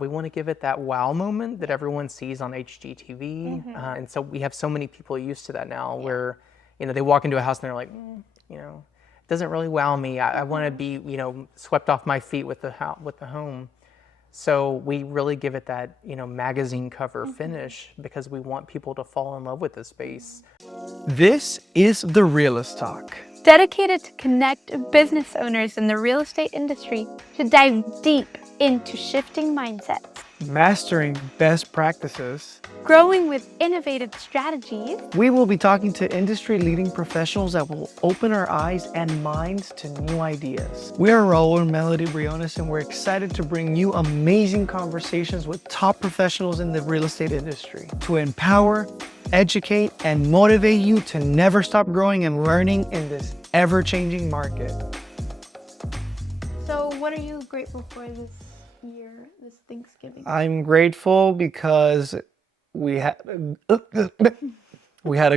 We want to give it that wow moment that everyone sees on HGTV. And so we have so many people used to that now where, they walk into a house and they're like, it doesn't really wow me. I want to be, swept off my feet with the home. So we really give it that, magazine cover finish because we want people to fall in love with the space. This is the Realist Talk. Dedicated to connect business owners in the real estate industry to dive deep into shifting mindsets, Mastering best practices. growing with innovative strategies. We will be talking to industry-leading professionals that will open our eyes and minds to new ideas. We are Raul and Melody, and we're excited to bring you amazing conversations with top professionals in the real estate industry to empower, educate, and motivate you to never stop growing and learning in this ever-changing market. So what are you grateful for this year, this Thanksgiving? I'm grateful because we had a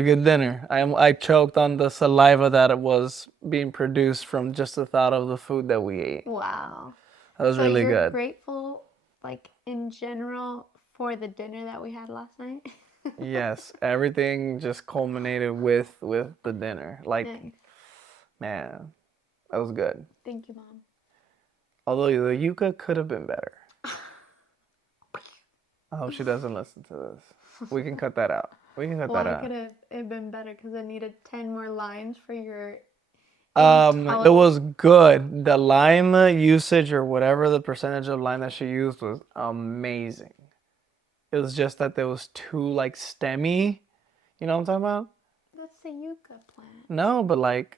good dinner. I choked on the saliva that was being produced from just the thought of the food that we ate. Wow. That was So really you're good. grateful, like in general, for the dinner that we had last night? Yes, everything just culminated with the dinner. Like, Nice. man, that was good. Thank you, Mom. Although the yuca could have been better. I hope she doesn't listen to this. We can cut that out. We can cut that Why out. could it been better? Because I needed 10 more lines for your... It was good. The lime usage or whatever the percentage of lime that she used was amazing. It was just that there was too like stemmy. You know what I'm talking about? That's the yucca plant. No, but like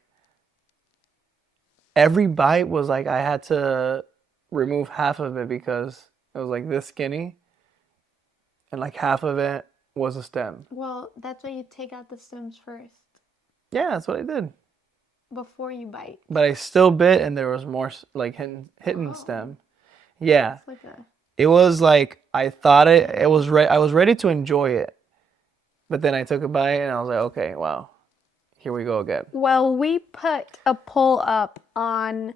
every bite was like I had to remove half of it because it was like this skinny. And like half of it was a stem. Well, that's why you take out the stems first Yeah, that's what I did. before you bite. But I still bit and there was more like hitting stem. Yeah. It's like a... It was like I thought I was ready to enjoy it. But then I took a bite and I was like, okay, wow. Here we go again. Well, we put a poll up on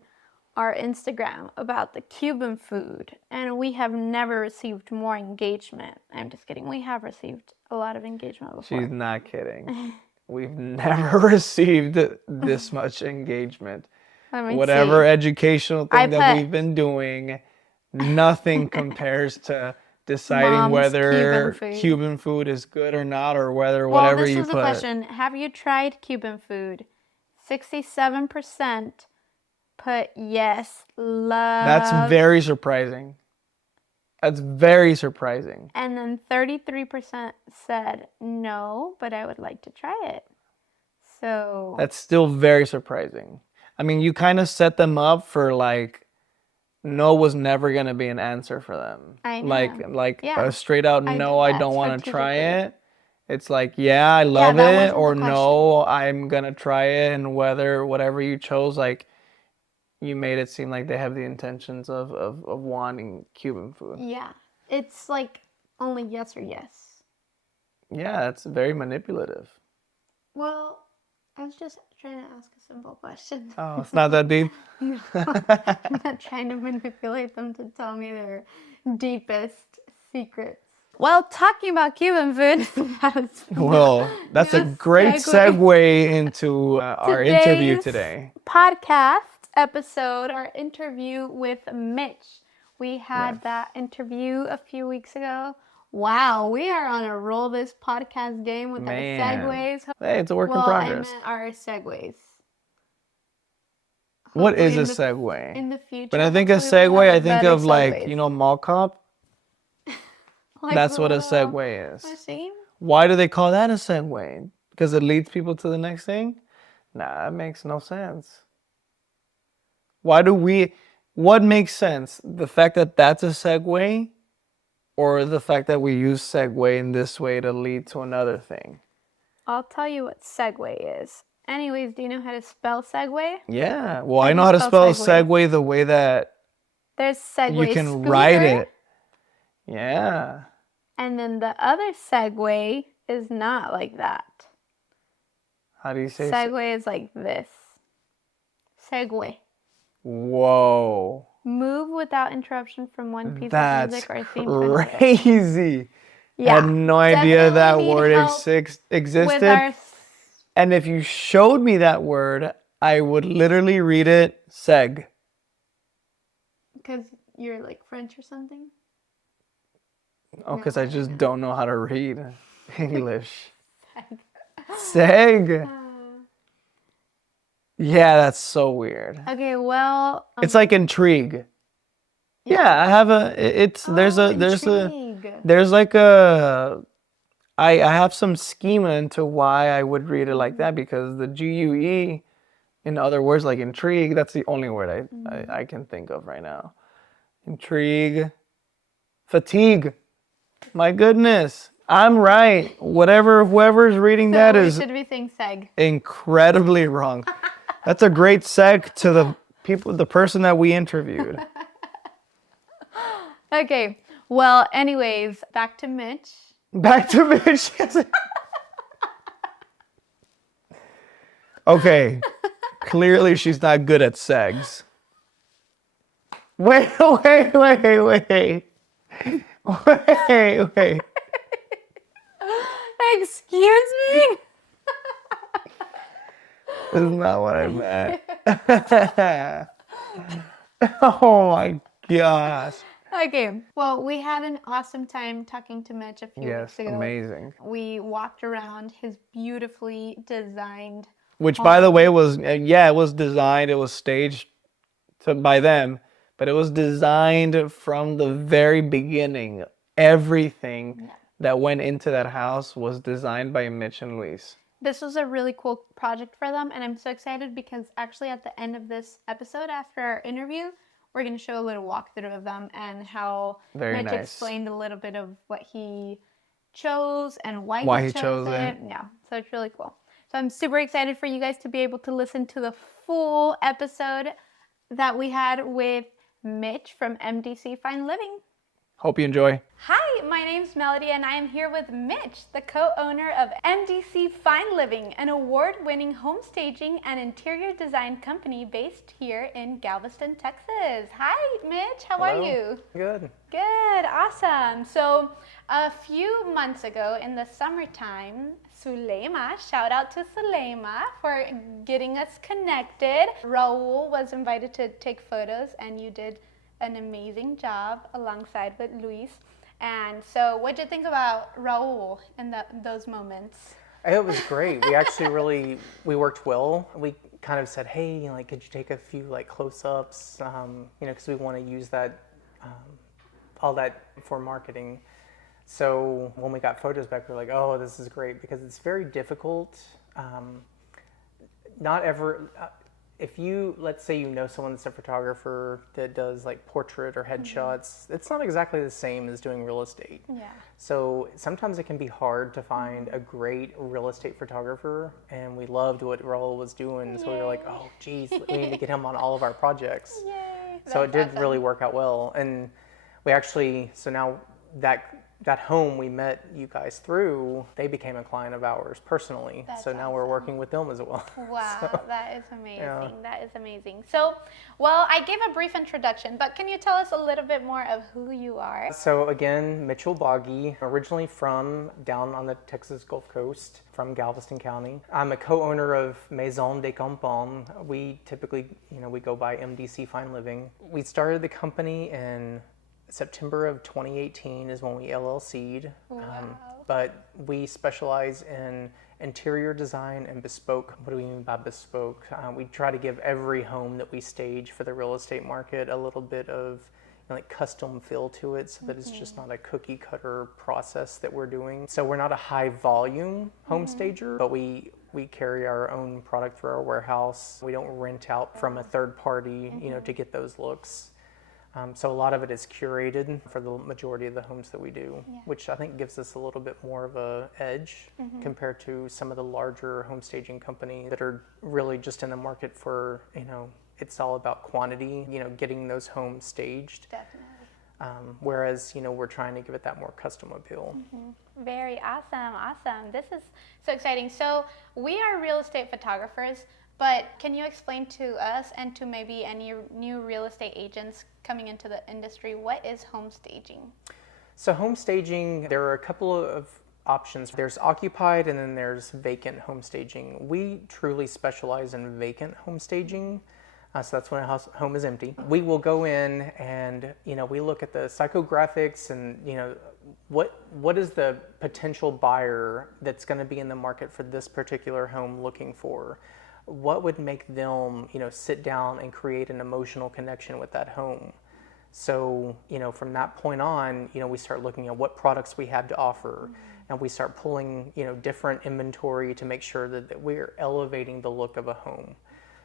our Instagram about the Cuban food, and we have never received more engagement. I'm just kidding. We have received a lot of engagement before. She's not kidding. We've never received this much engagement. Whatever educational thing that we've been doing, nothing compares to deciding Mom's whether Cuban food is good or not, or whether whatever you put. Well, this is the question. Have you tried Cuban food? 67% put yes, love. That's very surprising. That's very surprising. And then 33% said no, but I would like to try it. So that's still very surprising. I mean, you kind of set them up for like, no was never gonna be an answer for them. I know. Like a straight out no, I don't want to try it. It's like, yeah, I love it, or no, I'm gonna try it, and whatever you chose, like, you made it seem like they have the intentions of wanting Cuban food. Yeah, it's like only yes or yes. Yeah, it's very manipulative. Well, I was just trying to ask a simple question. Oh, it's not that deep? No, I'm not trying to manipulate them to tell me their deepest secrets. Well, talking about Cuban food, well, that's a great segue into our interview today. Podcast episode, our interview with Mitch. We had that interview a few weeks ago. Wow, we are on a roll this podcast game with our segues. Hey, it's a work in progress. I meant our segues. What is a segue? In the future. When I think of segue, I think of like, mall cop. Like that's what a segue is. Machine? Why do they call that a segue? Because it leads people to the next thing? Nah, that makes no sense. What makes sense? The fact that that's a segue, or the fact that we use segue in this way to lead to another thing? I'll tell you what segue is. Anyways, do you know how to spell segue? Yeah, well, I know how to spell segue the way that there's segue you can scooter, write it. Yeah. And then the other segue is not like that. How do you say segue? Is like this. Segue. Whoa. Move without interruption from one piece of That's music or theme to another. crazy. Yeah, Had no idea that definitely need word help existed. with our, And if you showed me that word, I would literally read it seg. because you're like French or something. Oh, because I just don't know how to read English. Seg. Yeah, that's so weird. Okay, well, It's like intrigue. Yeah, I have there's like I have some schema into why I would read it like that, because the GUE, in other words, like intrigue, that's the only word I can think of right now. Intrigue. Fatigue. My goodness. I'm right. Whoever's reading that we is should be saying seg. incredibly wrong. That's a great seg to the person that we interviewed. Okay, well, anyways, back to Mitch. Back to Mitch. Okay. Clearly she's not good at segs. Wait. Wait. Excuse me? This is not what I meant. Oh my gosh. Okay, well, we had an awesome time talking to Mitch a few weeks ago. Amazing. We walked around his beautifully designed Which, by the way, was it was designed, it was staged by them, but it was designed from the very beginning. Everything that went into that house was designed by Mitch and Luis. This was a really cool project for them, and I'm so excited because actually at the end of this episode, after our interview, we're going to show a little walkthrough of them and how Mitch explained a little bit of what he chose and why he chose it. Yeah, so it's really cool. So I'm super excited for you guys to be able to listen to the full episode that we had with Mitch from MDC Fine Living. Hope you enjoy. Hi, my name's Melody and I am here with Mitch, the co-owner of MDC Fine Living, an award-winning home staging and interior design company based here in Galveston, Texas. Hi, Mitch. How are you? Good. Good. Awesome. So a few months ago in the summertime, Sulema, shout out to Sulema for getting us connected. Raul was invited to take photos and you did an amazing job alongside with Luis. And so what'd you think about Raul in those moments? It was great. We actually we worked well. We kind of said, hey, like, could you take a few like close-ups, because we want to use that, all that for marketing. So when we got photos back, we were like, oh, this is great, because it's very difficult. If you, let's say someone that's a photographer that does like portrait or headshots, it's not exactly the same as doing real estate. Yeah. So sometimes it can be hard to find a great real estate photographer, and we loved what Raul was doing. So we were like, oh, geez, we need to get him on all of our projects. Yay. So it did really work out well. And we actually, so now that home we met you guys through, they became a client of ours personally. That's so now we're working with them as well. Wow, that is amazing. Yeah. That is amazing. So, well, I gave a brief introduction, but can you tell us a little bit more of who you are? So again, Mitchell Boggy, originally from down on the Texas Gulf Coast, from Galveston County. I'm a co-owner of Maison des Campagnes. We typically, we go by MDC Fine Living. We started the company in September of 2018 is when we LLC'd, but we specialize in interior design and bespoke. What do we mean by bespoke? We try to give every home that we stage for the real estate market a little bit of like custom feel to it, so that it's just not a cookie cutter process that we're doing. So we're not a high volume home stager, but we carry our own product through our warehouse. We don't rent out from a third party, to get those looks. So a lot of it is curated for the majority of the homes that we do, which I think gives us a little bit more of a edge compared to some of the larger home staging companies that are really just in the market for, it's all about quantity, getting those homes staged. Definitely. Whereas, we're trying to give it that more custom appeal. Very awesome. This is so exciting. So we are real estate photographers, But can you explain to us and to maybe any new real estate agents coming into the industry, what is home staging? So home staging, there are a couple of options. There's occupied and then there's vacant home staging. We truly specialize in vacant home staging. So that's when a home is empty. We will go in and, we look at the psychographics and, what is the potential buyer that's going to be in the market for this particular home looking for? What would make them, sit down and create an emotional connection with that home? So, from that point on, we start looking at what products we have to offer, and we start pulling, different inventory to make sure that we're elevating the look of a home.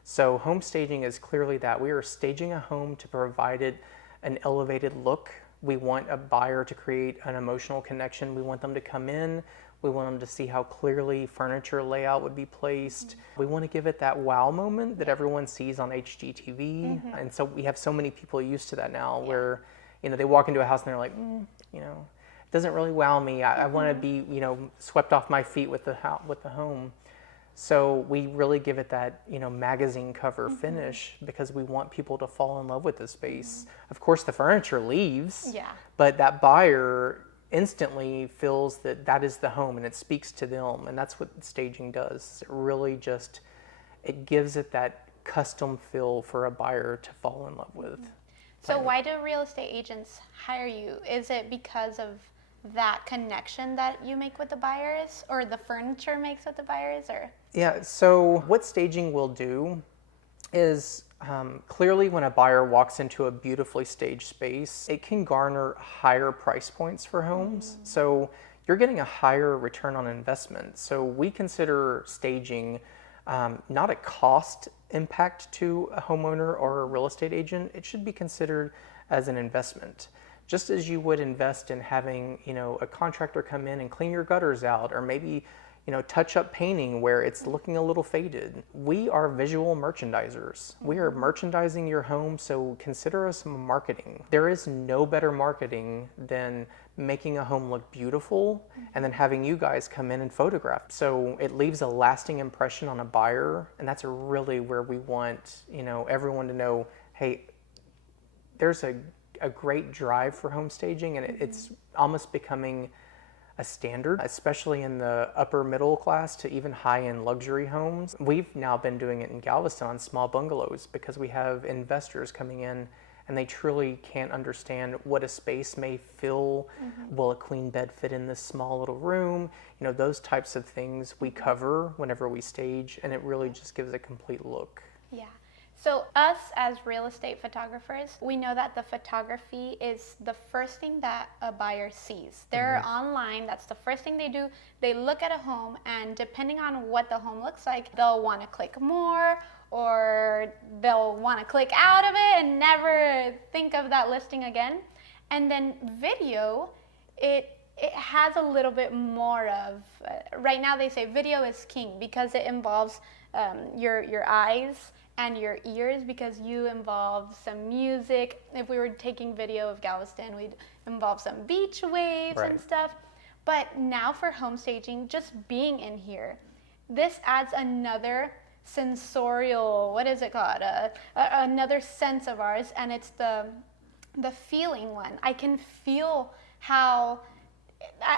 So home staging is clearly that. We are staging a home to provide it an elevated look. We want a buyer to create an emotional connection. We want them to come in. We want them to see how clearly furniture layout would be placed. We want to give it that wow moment that everyone sees on HGTV. And so we have so many people used to that now where, they walk into a house and they're like, it doesn't really wow me. I want to be, swept off my feet with the home. So we really give it that, magazine cover finish because we want people to fall in love with the space. Of course, the furniture leaves, but that buyer instantly feels that that is the home and it speaks to them. And that's what staging does. It really just, it gives it that custom feel for a buyer to fall in love with. So why do real estate agents hire you? Is it because of that connection that you make with the buyers, or the furniture makes with the buyers, or? Yeah, so what staging will do is clearly when a buyer walks into a beautifully staged space, it can garner higher price points for homes. So you're getting a higher return on investment. So we consider staging not a cost impact to a homeowner or a real estate agent. It should be considered as an investment. Just as you would invest in having, a contractor come in and clean your gutters out, or maybe, touch up painting where it's looking a little faded. We are visual merchandisers. We are merchandising your home, so consider us marketing. There is no better marketing than making a home look beautiful and then having you guys come in and photograph. So it leaves a lasting impression on a buyer, and that's really where we want, everyone to know, hey, there's a great drive for home staging, and it's almost becoming a standard, especially in the upper middle class to even high-end luxury homes. We've now been doing it in Galveston on small bungalows because we have investors coming in and they truly can't understand what a space may fill. Will a queen bed fit in this small little room? Those types of things we cover whenever we stage, and it really just gives a complete look. Yeah. So us as real estate photographers, we know that the photography is the first thing that a buyer sees. They're online, that's the first thing they do. They look at a home, and depending on what the home looks like, they'll want to click more, or they'll want to click out of it and never think of that listing again. And then video, it has a little bit more of, right now they say video is king because it involves your eyes and your ears, because you involve some music. If we were taking video of Galveston, we'd involve some beach waves and stuff. But now for home staging, just being in here, this adds another sensorial, what is it called? Another sense of ours, and it's the feeling one. I can feel how,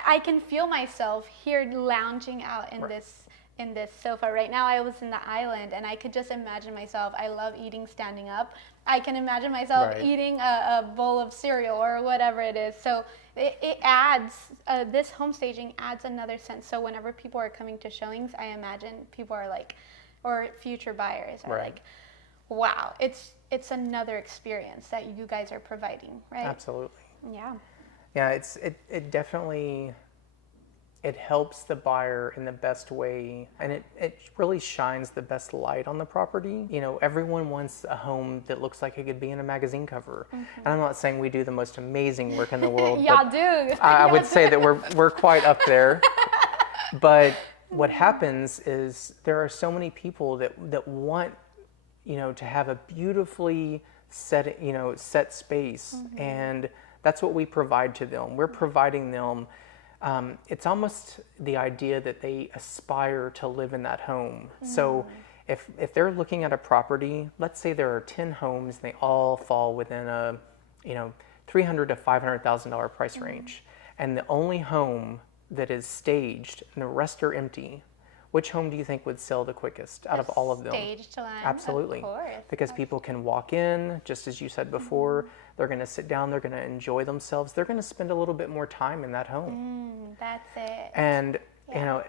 I can feel myself here lounging out in this sofa. Right now I was in the island and I could just imagine myself, I love eating standing up. I can imagine myself eating a bowl of cereal or whatever it is. So it adds, this home staging adds another sense. So whenever people are coming to showings, I imagine people are like, or future buyers are like, wow, it's another experience that you guys are providing, right? Absolutely. Yeah. Yeah, it definitely, it helps the buyer in the best way, and it really shines the best light on the property. Everyone wants a home that looks like it could be in a magazine cover. And I'm not saying we do the most amazing work in the world. Y'all do. I would say that we're quite up there. But what happens is there are so many people that want, to have a beautifully set space, and that's what we provide to them. We're providing them. It's almost the idea that they aspire to live in that home. So if they're looking at a property, let's say there are 10 homes and they all fall within a, you know, $300,000 to $500,000 price range, and the only home that is staged and the rest are empty, which home do you think would sell the quickest out of all of them? Staged one. Absolutely. Of course. Because people can walk in, just as you said before, they're going to sit down, they're going to enjoy themselves, they're going to spend a little bit more time in that home. That's it. And, you know,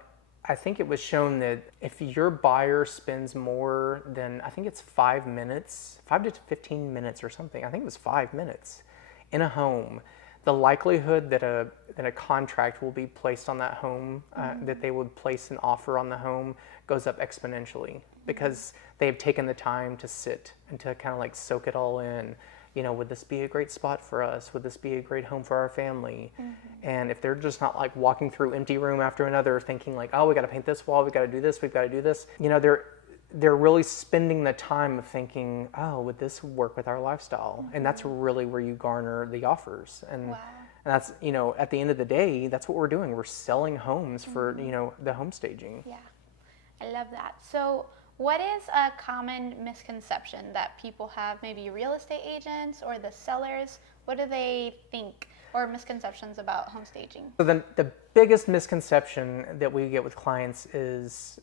I think it was shown that if your buyer spends more than, I think it's 5 minutes, 5 to 15 minutes or something, I think it was 5 minutes in a home, the likelihood that a contract will be placed on that home, that they would place an offer on the home, goes up exponentially because they've taken the time to sit and to kind of like soak it all in. You know, would this be a great spot for us? Would this be a great home for our family? And if they're just not like walking through empty room after another thinking like, oh, we got to paint this wall, we got to do this, we've got to do this, you know, they're really spending the time of thinking, oh, would this work with our lifestyle? And that's really where you garner the offers. And that's, you know, at the end of the day, that's what we're doing. We're selling homes for, you know, the home staging. Yeah, I love that. So what is a common misconception that people have, maybe real estate agents or the sellers? What do they think, or misconceptions about home staging? So the biggest misconception that we get with clients is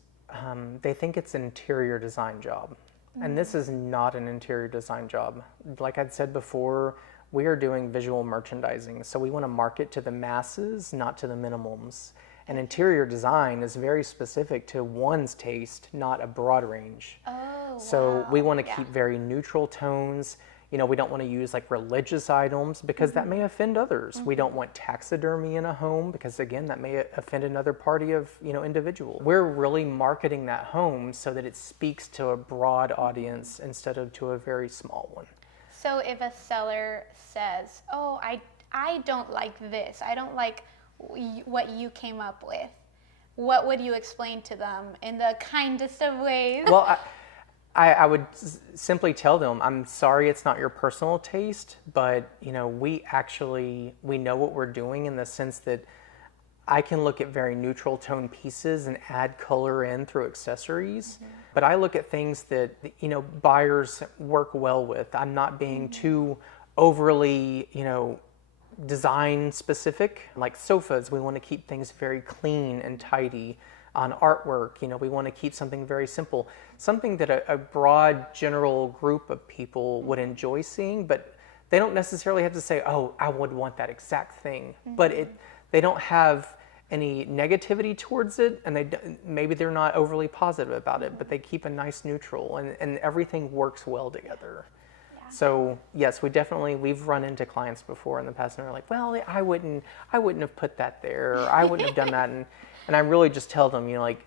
they think it's an interior design job. And this is not an interior design job. Like I'd said before, we are doing visual merchandising. So we want to market to the masses, not to the minimums. And interior design is very specific to one's taste, not a broad range. Oh, So we want to keep very neutral tones. You know, we don't want to use like religious items because that may offend others. We don't want taxidermy in a home because again, that may offend another party of, you know, individual. We're really marketing that home so that it speaks to a broad audience instead of to a very small one. So if a seller says, oh, I don't like this, I don't like what you came up with, what would you explain to them in the kindest of ways? Well, I would simply tell them, I'm sorry it's not your personal taste, but you know, we know what we're doing in the sense that I can look at very neutral tone pieces and add color in through accessories. But I look at things that, you know, buyers work well with. I'm not being too overly, you know, design specific. Like sofas, we want to keep things very clean and tidy. On artwork, you know, we want to keep something very simple, something that a broad general group of people would enjoy seeing, but they don't necessarily have to say, oh, I would want that exact thing. But they don't have any negativity towards it, and maybe they're not overly positive about it, but they keep a nice neutral, and everything works well together. So yes, we've run into clients before in the past and they're like, well, I wouldn't have put that there, or I wouldn't have done that. And I really just tell them, you know, like,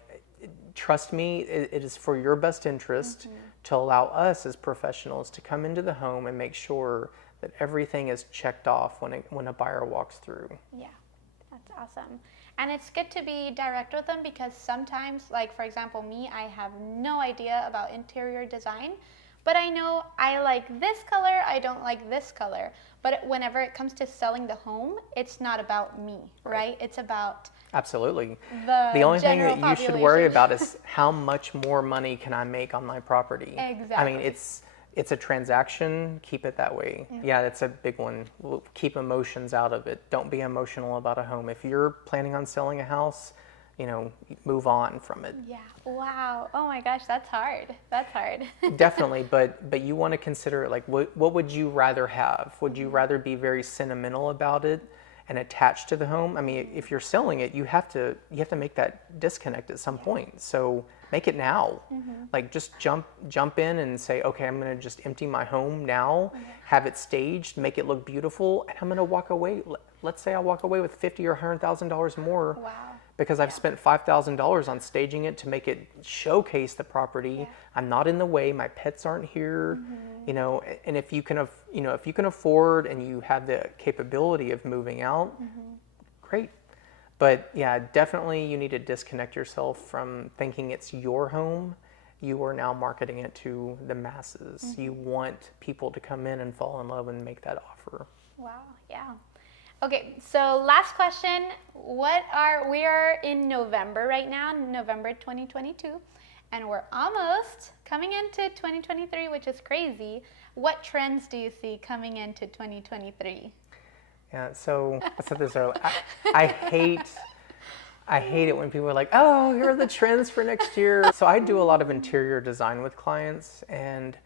trust me, it is for your best interest to allow us as professionals to come into the home and make sure that everything is checked off when a buyer walks through. Yeah, that's awesome. And it's good to be direct with them because sometimes, like for example, me, I have no idea about interior design. But I know I like this color, I don't like this color. But whenever it comes to selling the home, it's not about me, right? It's about Absolutely. the only thing that you should worry population. about is how much more money can I make on my property. Exactly. I mean, it's a transaction. Keep it that way. Yeah, that's a big one. Keep emotions out of it. Don't be emotional about a home. If you're planning on selling a house, you know, move on from it. Yeah. Wow. Oh my gosh, that's hard. That's hard. Definitely, but you want to consider like what would you rather have? Would you rather be very sentimental about it and attached to the home? I mean, if you're selling it, you have to make that disconnect at some point. So make it now. Like just jump in and say, okay, I'm going to just empty my home now, have it staged, make it look beautiful, and I'm going to walk away. Let's say I walk away with $50,000 or $100,000 more. Wow. Because I've spent $5,000 on staging it to make it showcase the property. I'm not in the way. My pets aren't here, you know. And if you can afford and you have the capability of moving out, great. But yeah, definitely you need to disconnect yourself from thinking it's your home. You are now marketing it to the masses. You want people to come in and fall in love and make that offer. Wow. Yeah. Okay, so last question. We are in November right now, November 2022, And we're almost coming into 2023, which is crazy. What trends do you see coming into 2023? Yeah, so I said this earlier. I hate it when people are like, oh, here are the trends for next year. So I do a lot of interior design with clients, and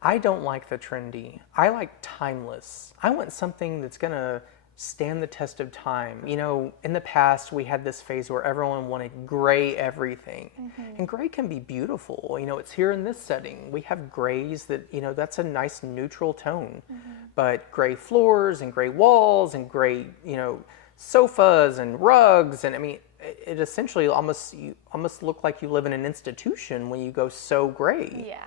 I don't like the trendy. I like timeless. I want something that's going to stand the test of time. You know, in the past, we had this phase where everyone wanted gray everything. And gray can be beautiful. You know, it's here in this setting. We have grays that, you know, that's a nice neutral tone. But gray floors and gray walls and gray, you know, sofas and rugs, and I mean, it essentially you almost look like you live in an institution when you go so gray. Yeah.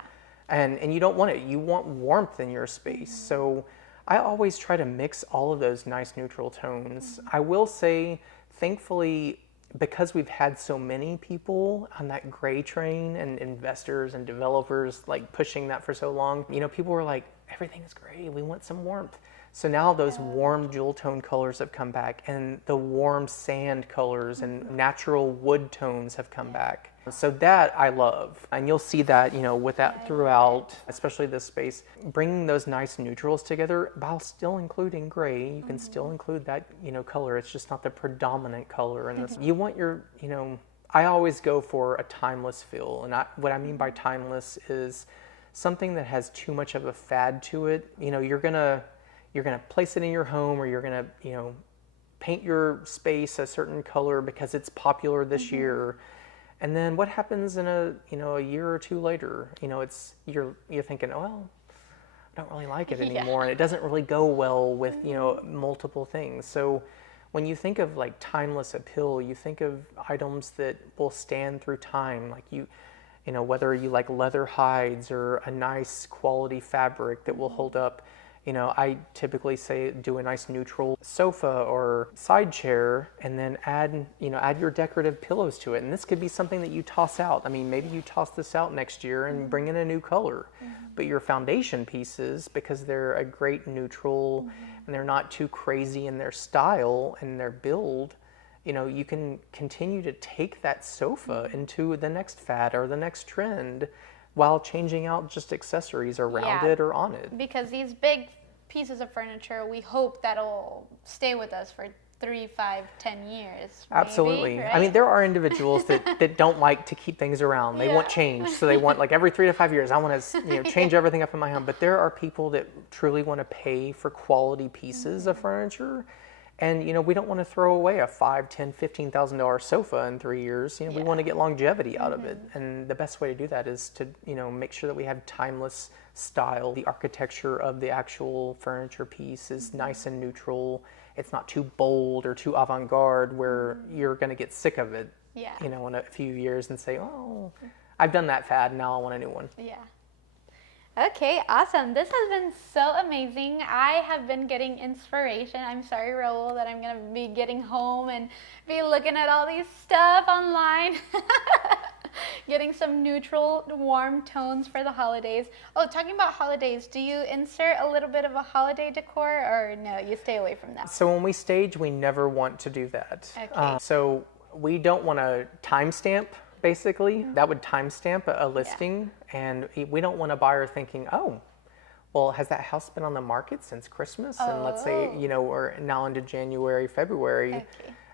And you don't want it. You want warmth in your space. So I always try to mix all of those nice neutral tones. I will say, thankfully, because we've had so many people on that gray train and investors and developers like pushing that for so long, you know, people were like, everything is gray. We want some warmth. So now those warm jewel tone colors have come back, and the warm sand colors and natural wood tones have come back. So that I love. And you'll see that, you know, with that throughout, especially this space, bringing those nice neutrals together while still including gray. You can still include that, you know, color. It's just not the predominant color in this. You want your, you know, I always go for a timeless feel. And what I mean by timeless is something that has too much of a fad to it. You know, you're gonna place it in your home, or you're gonna, you know, paint your space a certain color because it's popular this year. And then what happens in a year or two later? You know, you're thinking, well, I don't really like it anymore, and it doesn't really go well with, you know, multiple things. So when you think of like timeless appeal, you think of items that will stand through time, like you know, whether you like leather hides or a nice quality fabric that will hold up. You know, I typically say do a nice neutral sofa or side chair, and then add your decorative pillows to it. And this could be something that you toss out. I mean, maybe you toss this out next year and bring in a new color. But your foundation pieces, because they're a great neutral and they're not too crazy in their style and their build, you know, you can continue to take that sofa into the next fad or the next trend while changing out just accessories around it or on it. Because these big pieces of furniture, we hope that'll stay with us for 3, 5, 10 years. Absolutely. Maybe, right? I mean, there are individuals that don't like to keep things around. They want change. So they want, like, every 3 to 5 years, I want to, you know, change everything up in my home. But there are people that truly want to pay for quality pieces of furniture. And, you know, we don't want to throw away a $5,000, $10,000, $15,000 sofa in 3 years. You know, we want to get longevity out of it. And the best way to do that is to, you know, make sure that we have timeless style. The architecture of the actual furniture piece is nice and neutral. It's not too bold or too avant-garde where you're going to get sick of it, you know, in a few years and say, oh, I've done that fad, now I want a new one. Yeah. Okay, awesome. This has been so amazing. I have been getting inspiration. I'm sorry, Raul, that I'm going to be getting home and be looking at all these stuff online. Getting some neutral, warm tones for the holidays. Oh, talking about holidays, do you insert a little bit of a holiday decor, or no, you stay away from that? So when we stage, we never want to do that. Okay. So we don't want to timestamp, basically. That would timestamp a listing, and we don't want a buyer thinking, oh, well, has that house been on the market since Christmas? And let's say, you know, we're now into January, February. Okay.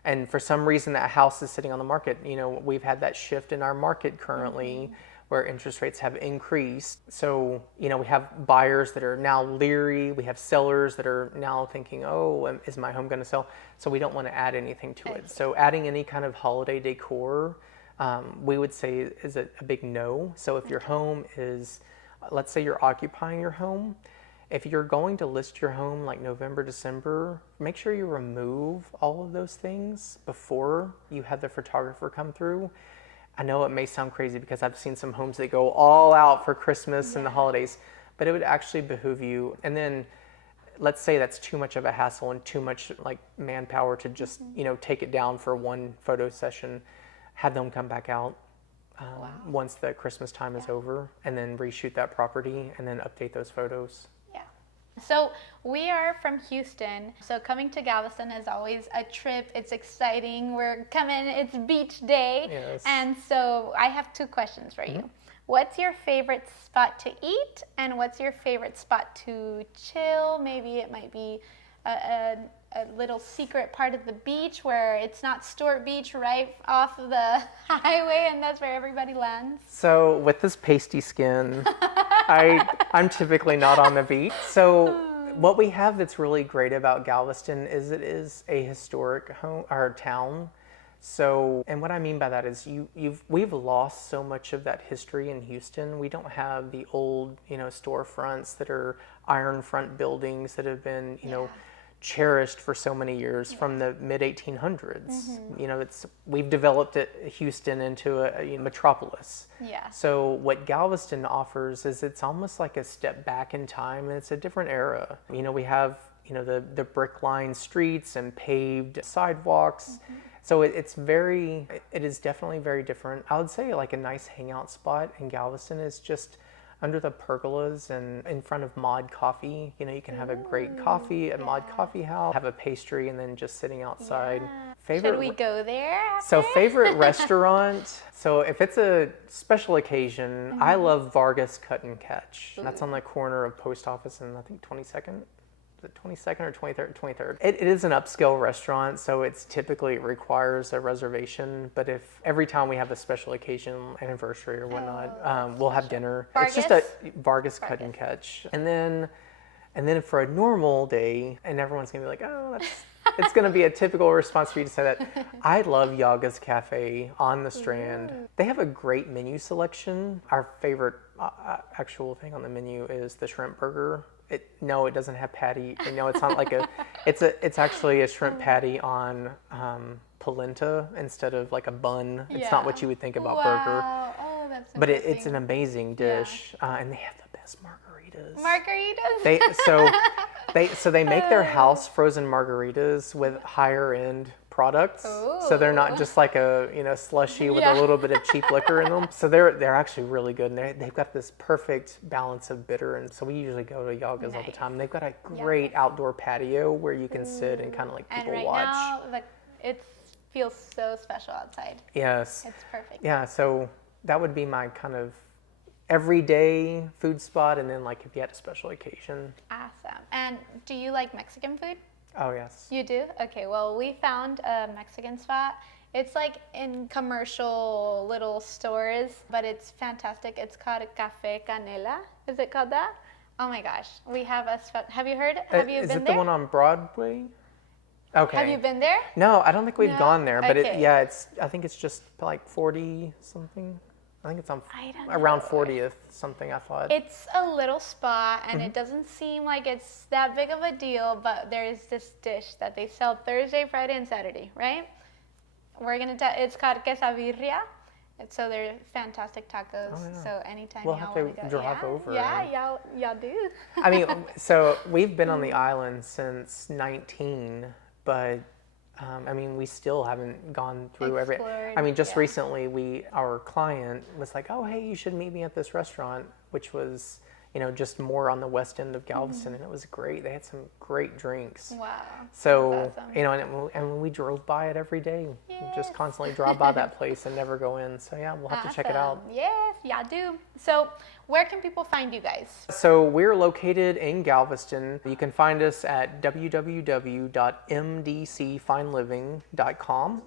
And for some reason that house is sitting on the market. You know, we've had that shift in our market currently where interest rates have increased. So, you know, we have buyers that are now leery. We have sellers that are now thinking, oh, is my home going to sell? So we don't want to add anything to it. So adding any kind of holiday decor, we would say is a big no. So if your home is, let's say you're occupying your home, if you're going to list your home like November, December, make sure you remove all of those things before you have the photographer come through. I know it may sound crazy because I've seen some homes that go all out for Christmas and the holidays, but it would actually behoove you. And then let's say that's too much of a hassle and too much like manpower to just, you know, take it down for one photo session, have them come back out once the Christmas time is over, and then reshoot that property and then update those photos. So we are from Houston, so coming to Galveston is always a trip. It's exciting. We're coming, it's beach day. Yes. And so I have two questions for you. What's your favorite spot to eat, and what's your favorite spot to chill? Maybe it might be a little secret part of the beach where it's not Stewart Beach right off of the highway and that's where everybody lands. So with this pasty skin, I'm typically not on the beach. So what we have that's really great about Galveston is it is a historic home or town. So, and what I mean by that is we've lost so much of that history in Houston. We don't have the old, storefronts that are iron front buildings that have been, cherished for so many years from the mid 1800s. We've developed Houston into a metropolis. Yeah. So what Galveston offers is it's almost like a step back in time, and it's a different era. We have the brick lined streets and paved sidewalks. So it is definitely very different. I would say like a nice hangout spot in Galveston is just under the pergolas and in front of Mod Coffee. You can have a great coffee at Mod Coffee House, have a pastry, and then just sitting outside. Yeah. Should we go there after? So favorite restaurant. So if it's a special occasion, I love Vargas Cut and Catch. That's on the corner of Post Office and I think 22nd. The 22nd or 23rd. It is an upscale restaurant, so it's typically requires a reservation. But if every time we have a special occasion, anniversary or whatnot, we'll have dinner. Vargas? It's just a Vargas Cut and Catch, and then for a normal day, and everyone's gonna be like, oh, it's gonna be a typical response for you to say that. I love Yaga's Cafe on the Strand. They have a great menu selection. Our favorite actual thing on the menu is the shrimp burger. No, it doesn't have patty. It's not like it's actually a shrimp patty on polenta instead of like a bun. It's not what you would think about burger. Oh, that's but it's an amazing dish, and they have the best margaritas. They make their house frozen margaritas with higher end products. So they're not just like a slushy with a little bit of cheap liquor in them. So they're actually really good, and they've got this perfect balance of bitter. And so we usually go to Yaga's all the time. They've got a great outdoor patio where you can sit and kind of like people watch. And right now, it feels so special outside. Yes. It's perfect. Yeah. So that would be my kind of everyday food spot, and then like if you had a special occasion. Awesome. And do you like Mexican food? Oh, yes. You do? Okay, well, we found a Mexican spot. It's like in commercial little stores, but it's fantastic. It's called Café Canela. Is it called that? Oh my gosh. We have have you heard? Have you been there? Is it the one on Broadway? Okay. Have you been there? No, I don't think we've gone there, but Okay. I think it's just like 40 something. I think it's on I don't around know. 40th something, I thought. It's a little spot, and it doesn't seem like it's that big of a deal, but there's this dish that they sell Thursday, Friday, and Saturday, right? It's called quesabirria. So they're fantastic tacos. Oh, yeah. So anytime We'll y'all have to want to go. drive over Yeah, y'all do. I mean, so we've been on the island since 19, but we still haven't gone through every. Explored, Just recently, our client was like, "Oh, hey, you should meet me at this restaurant," which was, just more on the west end of Galveston, and it was great. They had some great drinks. Wow. So, that's awesome. and we drove by it every day. We just Yes. constantly drive by that place and never go in. So yeah, we'll have to check it out. Awesome. Yes, y'all do. So where can people find you guys? So we're located in Galveston. You can find us at www.mdcfineliving.com.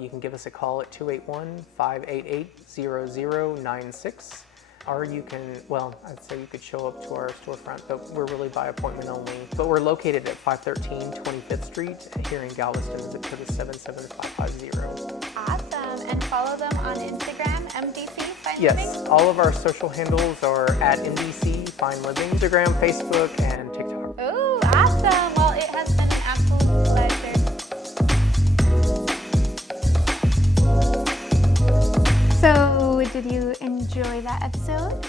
You can give us a call at 281-588-0096. Or you can, I'd say you could show up to our storefront, but we're really by appointment only. But we're located at 513 25th Street here in Galveston. Zip code is 77550. Awesome. And follow them on Instagram, MDC Fine Yes, Living? all of our social handles are at MDC Fine Living, Instagram, Facebook, and TikTok. Ooh, awesome. Well, it has been an absolute pleasure. So, did you enjoy that episode?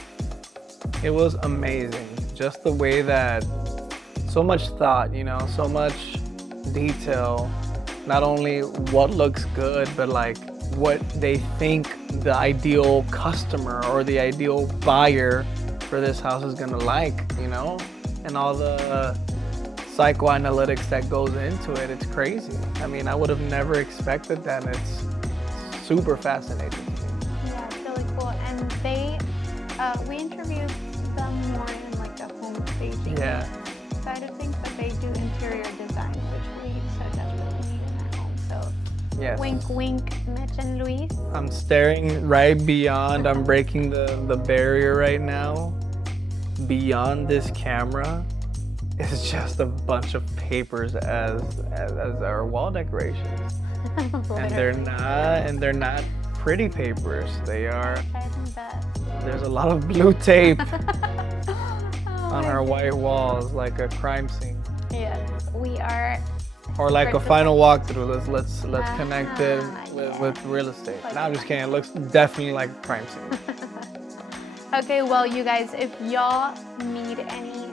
It was amazing. Just the way that so much thought, so much detail, not only what looks good, but like what they think the ideal customer or the ideal buyer for this house is gonna like, and all the psychoanalytics that goes into it. It's crazy. I mean, I would have never expected that. It's super fascinating to me. Yeah, it's really cool. And we interviewed them more in like the home staging side of things, but they do interior design, which we so desperately need in our home. So Yes. wink, wink, Mitch and Luis. I'm staring right beyond. I'm breaking the barrier right now. Beyond this camera is just a bunch of papers as our wall decorations. and they're not pretty papers. They are. There's a lot of blue tape on our white walls, like a crime scene. Yes, we are. Or like a final walkthrough. Let's connect it with real estate. No, I'm just kidding. It looks definitely like a crime scene. Okay, well, you guys, if y'all need any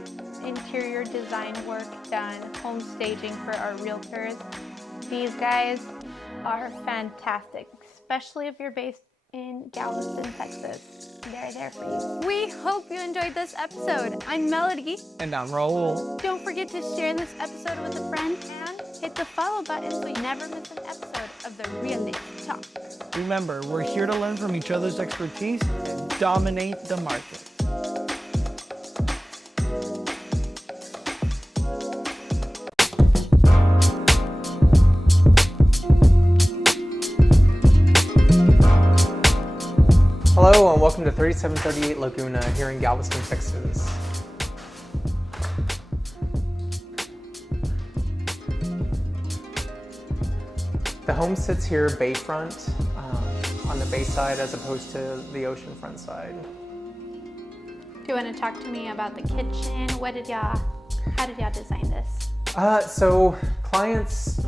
interior design work done, home staging for our realtors, these guys are fantastic, especially if you're based in Galveston, Texas. They're there for you. We hope you enjoyed this episode. I'm Melody. And I'm Raul. Don't forget to share this episode with a friend and hit the follow button so you never miss an episode of the Realist Talk. Remember, we're here to learn from each other's expertise and dominate the market. Hello and welcome to 3738 Laguna here in Galveston, Texas. The home sits here bayfront on the bay side as opposed to the oceanfront side. Do you want to talk to me about the kitchen? How did y'all design this? So clients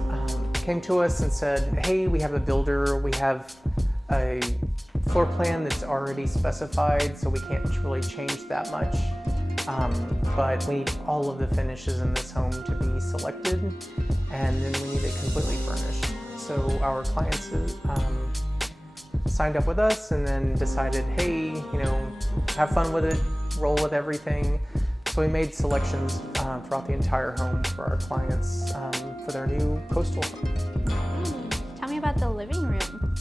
came to us and said, hey, we have a builder, we have a floor plan that's already specified, so we can't really change that much. But we need all of the finishes in this home to be selected, and then we need it completely furnished. So our clients signed up with us and then decided, hey, have fun with it, roll with everything. So we made selections throughout the entire home for our clients for their new coastal home. Tell me about the living room.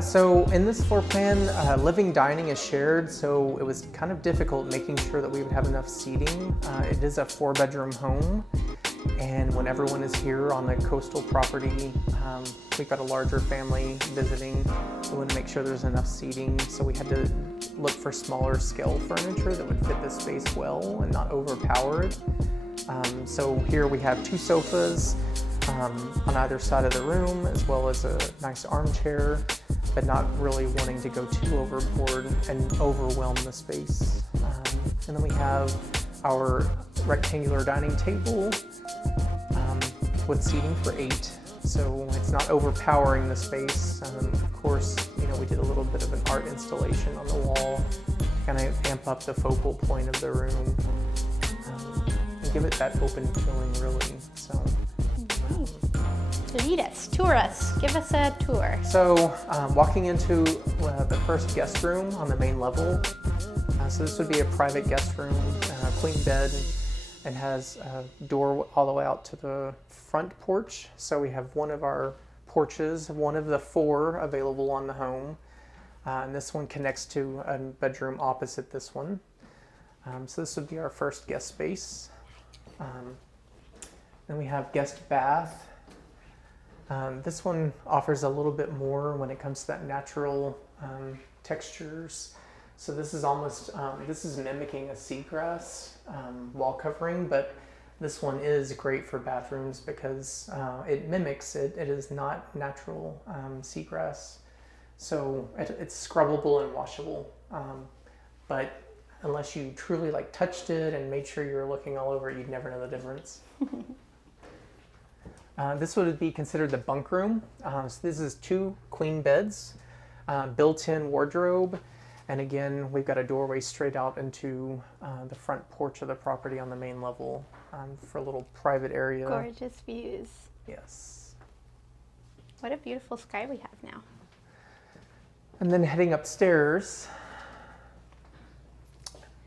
So in this floor plan, living dining is shared, so it was kind of difficult making sure that we would have enough seating. It is a 4-bedroom home, and when everyone is here on the coastal property, we've got a larger family visiting. We want to make sure there's enough seating, so we had to look for smaller scale furniture that would fit the space well and not overpower it. So here we have 2 sofas on either side of the room, as well as a nice armchair, but not really wanting to go too overboard and overwhelm the space. And then we have our rectangular dining table with seating for 8, so it's not overpowering the space. Of course, we did a little bit of an art installation on the wall to kind of amp up the focal point of the room and give it that open feeling, really. So. Lead us, tour us, give us a tour. So walking into the first guest room on the main level. So this would be a private guest room, queen bed, and has a door all the way out to the front porch. So we have one of our porches, one of the 4 available on the home. And this one connects to a bedroom opposite this one. So this would be our first guest space. Then we have guest bath. This one offers a little bit more when it comes to that natural textures. So this is almost, this is mimicking a seagrass wall covering, but this one is great for bathrooms because it mimics it. It is not natural seagrass. So it's scrubbable and washable. But unless you truly touched it and made sure you were looking all over it, you'd never know the difference. This would be considered the bunk room. So this is 2 queen beds, built-in wardrobe, and again, we've got a doorway straight out into the front porch of the property on the main level for a little private area. Gorgeous views. Yes. What a beautiful sky we have now. And then heading upstairs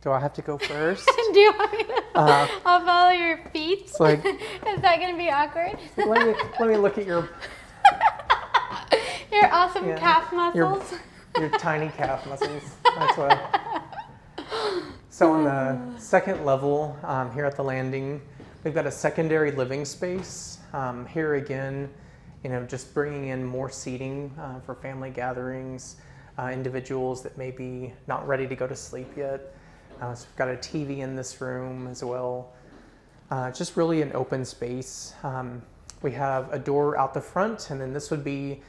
Do I have to go first? Do you want me to? I'll follow your feet. It's like, Is that gonna be awkward? let me look at your awesome calf muscles. Your tiny calf muscles. That's what. So on the second level, here at the landing, we've got a secondary living space. Here again, just bringing in more seating for family gatherings, individuals that may be not ready to go to sleep yet. So we've got a TV in this room as well. Just really an open space. We have a door out the front, and then this would be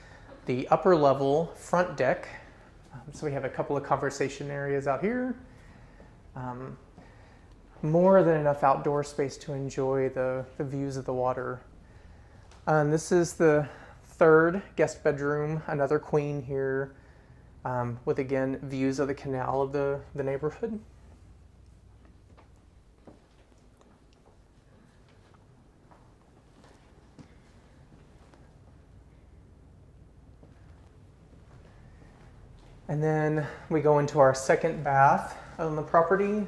the upper level front deck. So we have a couple of conversation areas out here. More than enough outdoor space to enjoy the views of the water. And this is the third guest bedroom, another queen here, with again views of the canal of the neighborhood. And then we go into our second bath on the property.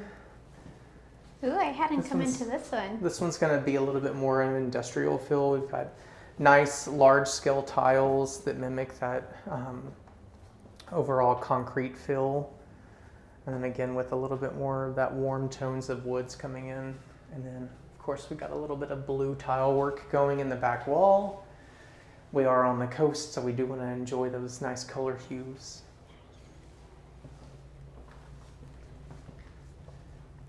Ooh, I hadn't come into this one. This one's going to be a little bit more of an industrial feel. We've got nice large-scale tiles that mimic that overall concrete feel. And then again with a little bit more of that warm tones of woods coming in. And then of course we've got a little bit of blue tile work going in the back wall. We are on the coast, so we do want to enjoy those nice color hues.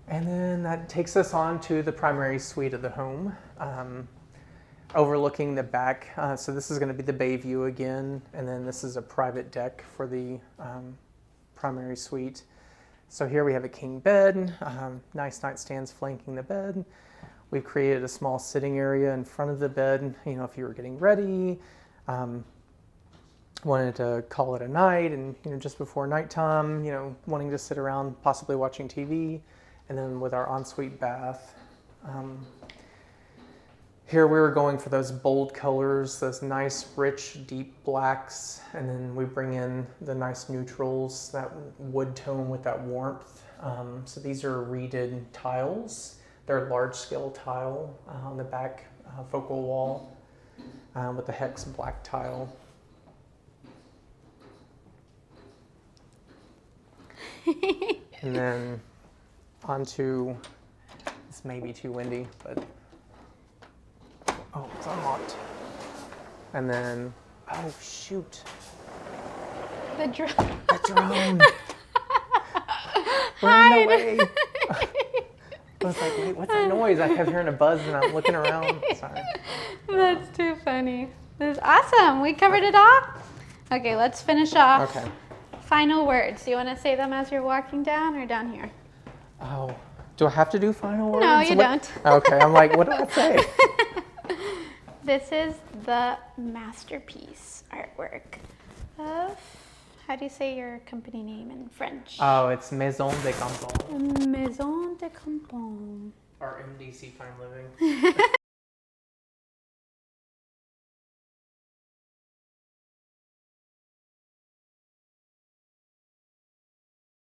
And then that takes us on to the primary suite of the home, overlooking the back. So this is going to be the bay view again, and then this is a private deck for the primary suite. So here we have a king bed, nice nightstands flanking the bed. We've created a small sitting area in front of the bed, if you were getting ready, wanted to call it a night, and just before nighttime, wanting to sit around possibly watching TV. And then with our ensuite bath, here we were going for those bold colors, those nice, rich, deep blacks, and then we bring in the nice neutrals, that wood tone with that warmth. So these are reeded tiles. They're large-scale tile on the back focal wall with the hex black tile. And then onto, this may be too windy, but, oh, it's unlocked. And then, oh shoot. The drone. The drone. We're in the way. I was like, wait, what's that noise? I kept hearing a buzz and I'm looking around. Sorry. That's too funny. This is awesome. We covered it all. Okay, let's finish off. Okay. Final words. Do you want to say them as you're walking down or down here? Oh, do I have to do final words? No, you don't. Okay, I'm like, what do I say? This is the masterpiece artwork of, how do you say your company name in French? Oh, it's Maison de Campagne. Maison de Campagne. Or MDC Fine Living.